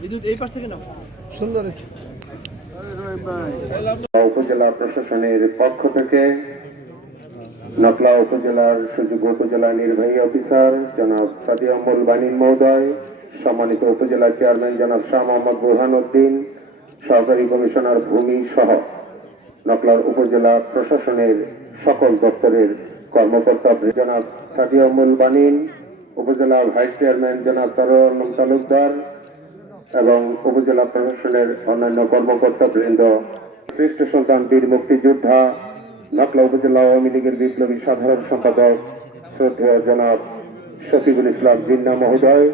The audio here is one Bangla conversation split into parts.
বিদ্যুৎ এই পাশ থেকে নাও। সুন্দর হয়েছে। উপজেলা প্রশাসনের পক্ষ থেকে নকলা উপজেলার সুযোগ উপজেলা নির্বাহী অফিসার জনাব সাদিয়ামুল বানিন মহোদয় সম্মানিত উপজেলা চেয়ারম্যান জনাব শাহ মোহাম্মদ বুরহান উদ্দিন সহকারী কমিশনার ভূমি সহ নকলার উপজেলা প্রশাসনের সকল দপ্তরের কর্মকর্তা জনাব সাদিয়ামুল বানিন উপজেলা ভাইস চেয়ারম্যান জনাব সরোয়ার তালুকদার এবং উপজেলা প্রশাসনের অন্যান্য কর্মকর্তা বৃন্দ শ্রেষ্ঠ সন্তান বীর মুক্তিযোদ্ধা নকলা উপজেলা আওয়ামী লীগের বিপ্লবী সাধারণ সম্পাদক শ্রদ্ধেয় জনাব শফিকুল ইসলাম জিন্না মহোদয়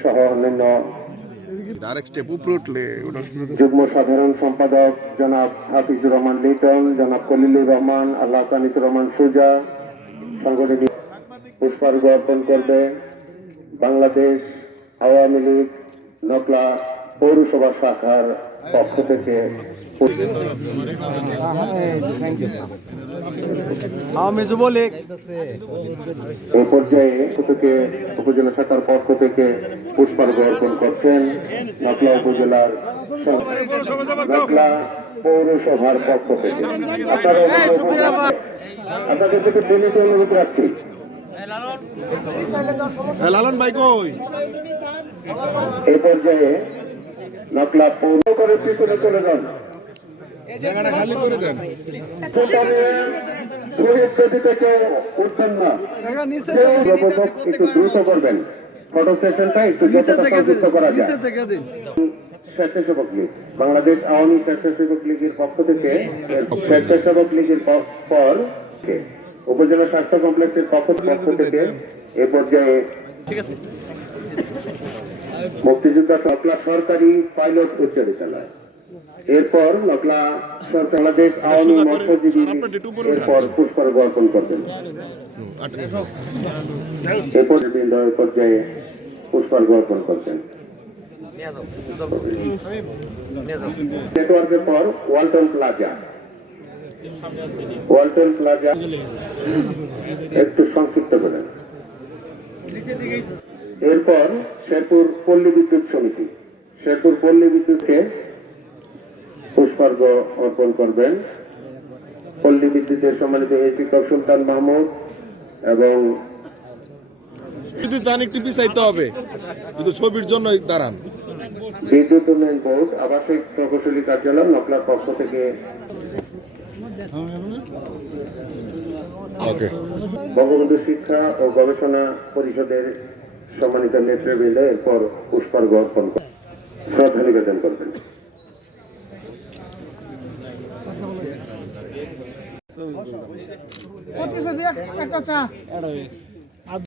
সহ অন্যান্য যুগ্ম সাধারণ সম্পাদক জনাব হাফিজুর রহমান লিটন জনাব কলিলুর রহমান আল্লাহ সানিসুর রহমান সুজা সংগঠনটি পুষ্পার্ঘ অর্পণ করবে বাংলাদেশ আওয়ামী লীগ নকলা পৌরসভা শাখার পক্ষ থেকে। আওয়ামী যুবলীগ। এই পর্যায়ে থেকে উপজেলা শাখার পক্ষ থেকে পুষ্পার্ঘ অর্পণ করছেন নকলা উপজেলার নকলা পৌরসভার পক্ষ থেকে। আপনারা আপনাদের থেকে বিনীত অনুরোধ রাখছি। লালন। ভাই কই? এই পর্যায়ে নকলা পৌর করে পিছনে চলে যান। জায়গাটা খালি করে দেন। সেখানে গতি থেকে উঠবেন না। একটু দ্রুত করবেন। ফটো সেশনটা একটু যতটা সংযুক্ত করা যায়। স্বেচ্ছাসেবক লীগ। বাংলাদেশ আওয়ামী স্বেচ্ছাসেবক লীগের পক্ষ থেকে স্বেচ্ছাসেবক লীগের পর উপজেলা স্বাস্থ্য কমপ্লেক্সের পক্ষ পক্ষ থেকে এ পর্যায়ে মুক্তিযোদ্ধা নকলা সরকারি পাইলট উচ্চ বিদ্যালয় এরপর নকলা বাংলাদেশ আওয়ামী মৎস্যজীবী এরপর পুষ্পার্ঘ অর্পণ করবেন। এরপর পর্যায়ে পুষ্পার্ঘ অর্পণ করবেন। নেটওয়ার্কের পর ওয়ালটন প্লাজা। ওয়ালটন প্লাজা একটু সংক্ষিপ্ত করেন এরপর শেরপুর পল্লী বিদ্যুৎ সমিতি। শেরপুর পল্লী বিদ্যুৎকে পুষ্পার্ঘ অর্পণ করবেন। পল্লী বিদ্যুতের সম্মানিত শিক্ষক সুলতান মাহমুদ এবং যদি একটু পিছাইতে হবে কিন্তু ছবির জন্য দাঁড়ান। বিদ্যুৎ উন্নয়ন বোর্ড আবাসিক প্রকৌশলী কার্যালয় নকলার পক্ষ থেকে ওকে বঙ্গবন্ধু শিক্ষা ও গবেষণা পরিষদের সম্মানিত নেতৃবৃন্দ এরপর পুষ্পার্ঘ অর্পণ করবেন শ্রদ্ধা নিবেদন করবেন। প্রতিছবি একটা চা।